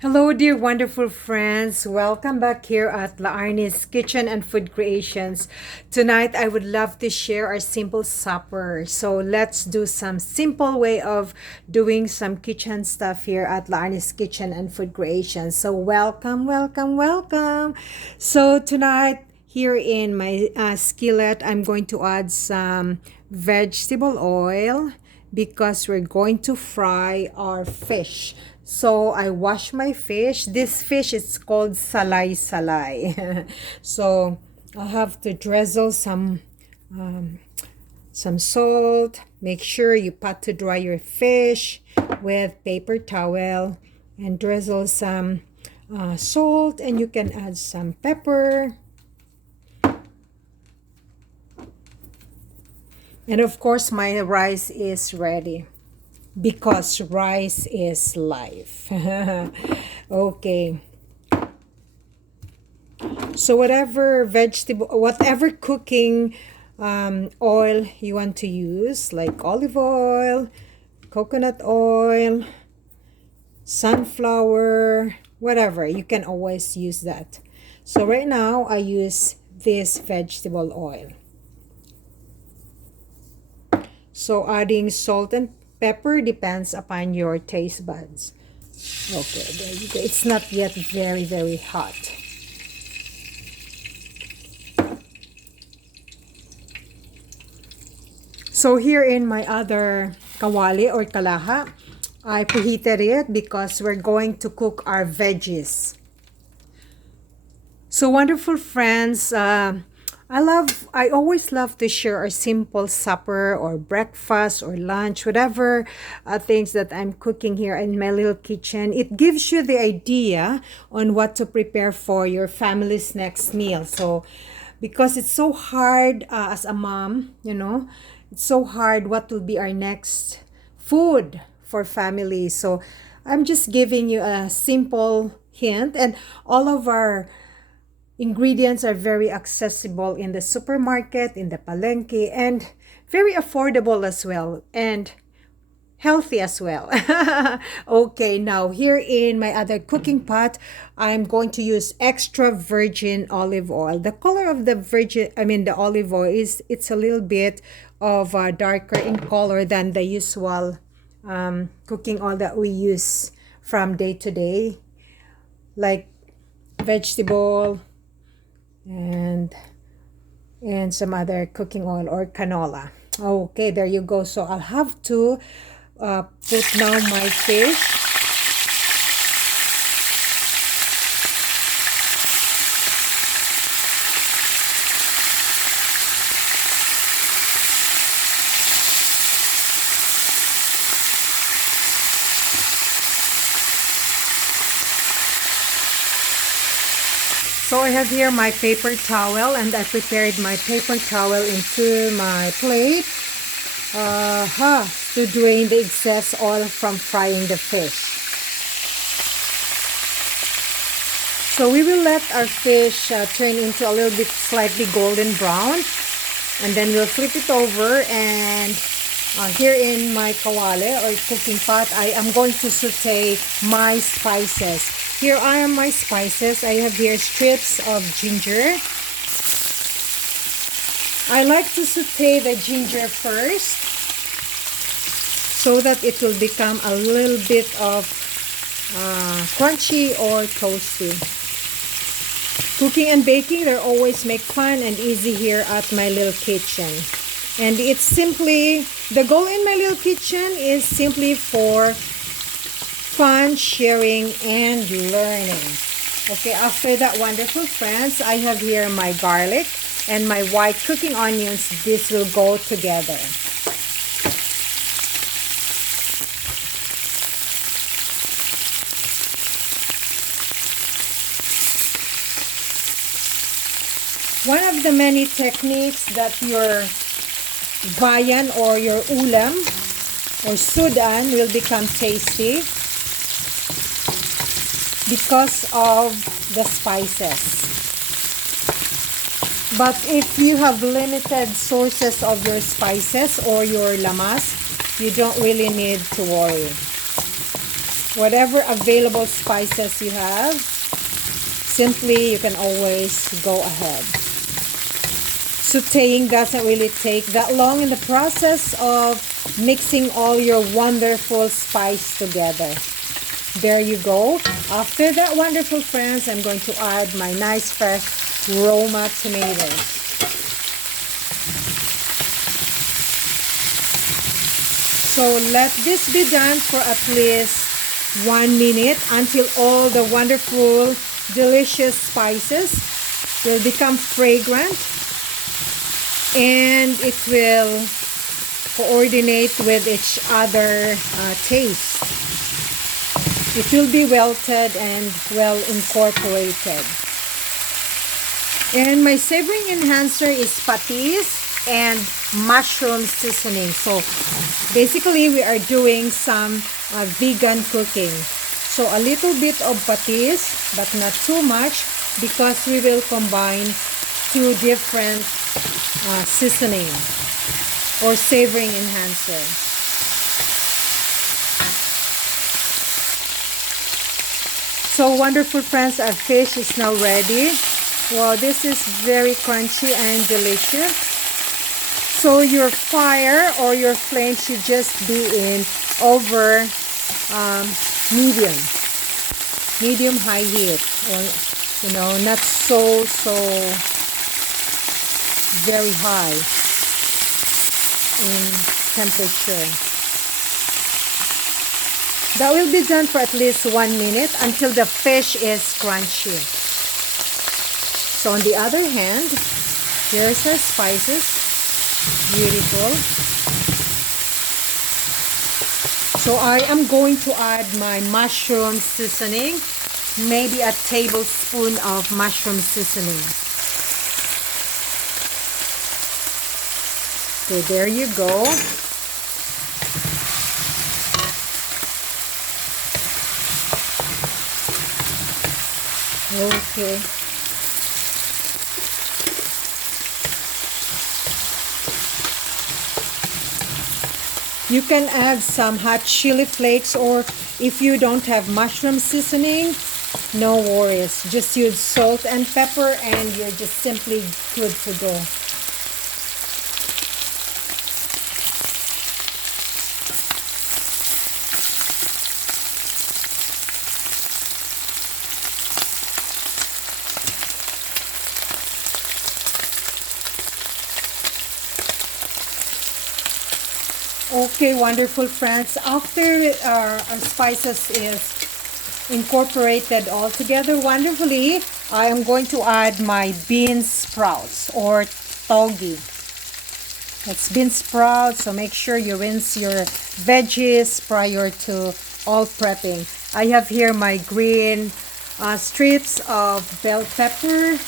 Hello, dear wonderful friends. Welcome back here at La Arnie's Kitchen and Food Creations. Tonight, I would love to share our simple supper. So let's do some simple way of doing some kitchen stuff here at La Arnie's Kitchen and Food Creations. So welcome, welcome, welcome. So tonight, here in my skillet, I'm going to add some vegetable oil because we're going to fry our fish. So I wash my fish. This fish is called salay. So I have to drizzle some salt. Make sure you pat to dry your fish with paper towel and drizzle some salt, and you can add some pepper. And of course, my rice is ready because rice is life. Okay. So whatever cooking oil you want to use, like olive oil, coconut oil, sunflower, whatever, you can always use that. So right now, I use this vegetable oil. So adding salt and pepper depends upon your taste buds. Okay, there you go. It's not yet very, very hot. So here in my other kawali or kalaha, I preheated it because we're going to cook our veggies. So wonderful friends, I always love to share a simple supper or breakfast or lunch, whatever things that I'm cooking here in my little kitchen. It gives you the idea on what to prepare for your family's next meal. So because it's so hard as a mom, it's so hard what will be our next food for family. So I'm just giving you a simple hint, and all of our ingredients are very accessible in the supermarket, in the palenque, and very affordable as well, and healthy as well. Okay, now here in my other cooking pot, I'm going to use extra virgin olive oil. The color of the olive oil it's a little bit of darker in color than the usual cooking oil that we use from day to day, like vegetable and some other cooking oil or canola. Okay, there you go. So I'll have to put now my fish. So I have here my paper towel, and I prepared my paper towel into my plate to drain the excess oil from frying the fish. So we will let our fish turn into a little bit slightly golden brown, and then we'll flip it over, and here in my kawali or cooking pot, I am going to saute my spices. Here are my spices. I have here strips of ginger. I like to saute the ginger first so that it will become a little bit of crunchy or toasty. Cooking and baking, they always make fun and easy here at my little kitchen. And it's simply, the goal in my little kitchen is simply for fun, sharing, and learning. Okay, after that, wonderful friends, I have here my garlic and my white cooking onions. This will go together. One of the many techniques that your bayan or your ulam or sudan will become tasty because of the spices. But if you have limited sources of your spices or your lamas, you don't really need to worry. whatever available spices you have, simply you can always go ahead. Sauteing doesn't really take that long in the process of mixing all your wonderful spice together. There you go. After that, wonderful friends, I'm going to add my nice fresh Roma tomatoes. So let this be done for at least 1 minute until all the wonderful, delicious spices will become fragrant and it will coordinate with each other taste. It will be wilted and well incorporated. And my savoring enhancer is patis and mushroom seasoning. So basically we are doing some vegan cooking. So a little bit of patis, but not too much, because we will combine two different seasoning or savoring enhancer. So wonderful friends, our fish is now ready. Wow, this is very crunchy and delicious. So your fire or your flame should just be in over medium high heat, or not so very high in temperature. That will be done for at least 1 minute until the fish is crunchy. So on the other hand, here's our spices. Beautiful. So I am going to add my mushroom seasoning, maybe a tablespoon of mushroom seasoning. So there you go. Okay. You can add some hot chili flakes, or if you don't have mushroom seasoning, no worries. Just use salt and pepper and you're just simply good to go. Okay, wonderful friends, after our spices is incorporated all together wonderfully, I am going to add my bean sprouts or togi. It's bean sprouts, so make sure you rinse your veggies prior to all prepping. I have here my green strips of bell pepper,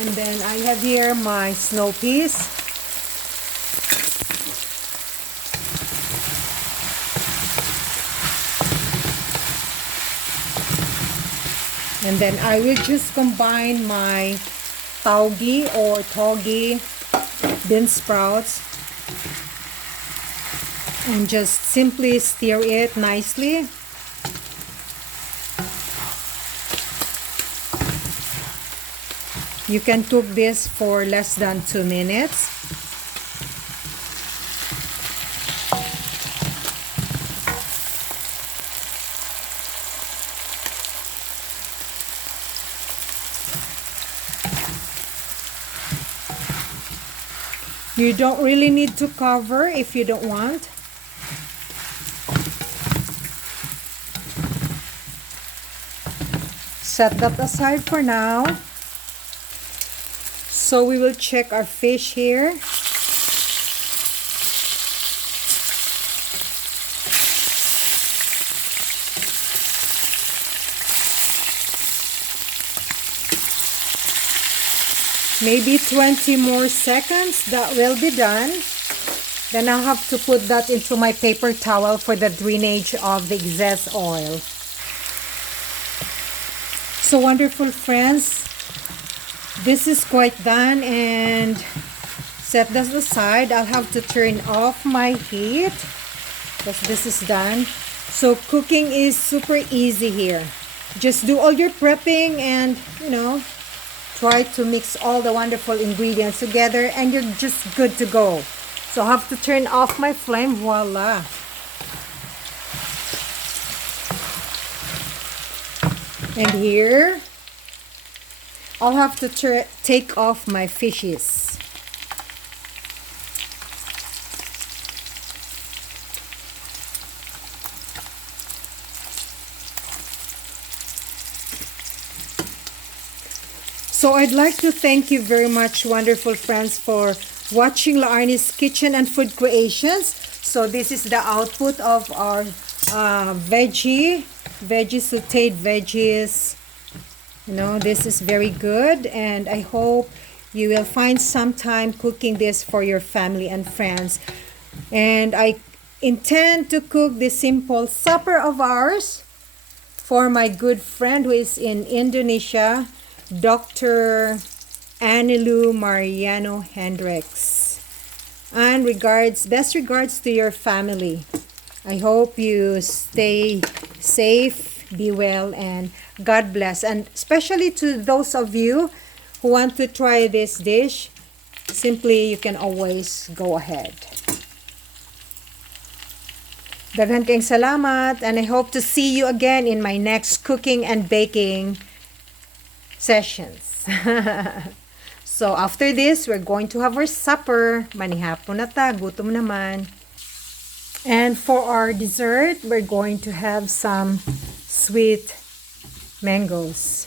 and then I have here my snow peas. And then I will just combine my togi or togi bean sprouts and just simply stir it nicely. You can cook this for less than 2 minutes. You don't really need to cover if you don't want. Set that aside for now. So we will check our fish here. Maybe 20 more seconds, that will be done. Then I'll have to put that into my paper towel for the drainage of the excess oil. So wonderful friends, this is quite done, and set this aside. I'll have to turn off my heat because this is done. So cooking is super easy here. Just do all your prepping and, try to mix all the wonderful ingredients together and you're just good to go. So I have to turn off my flame. Voila. And here, I'll have to take off my fishes. So I'd like to thank you very much, wonderful friends, for watching La Arnie's Kitchen and Food Creations. So this is the output of our veggie sauteed veggies. This is very good, and I hope you will find some time cooking this for your family and friends. And I intend to cook this simple supper of ours for my good friend who is in Indonesia, Dr. Anilu Mariano Hendricks. And best regards to your family. I hope you stay safe, be well, and God bless. And especially to those of you who want to try this dish, simply you can always go ahead. Daghan kayong salamat, and I hope to see you again in my next cooking and baking sessions. So after this, we're going to have our supper. Manihapon na ta, gutom naman. And for our dessert, we're going to have some sweet mangoes.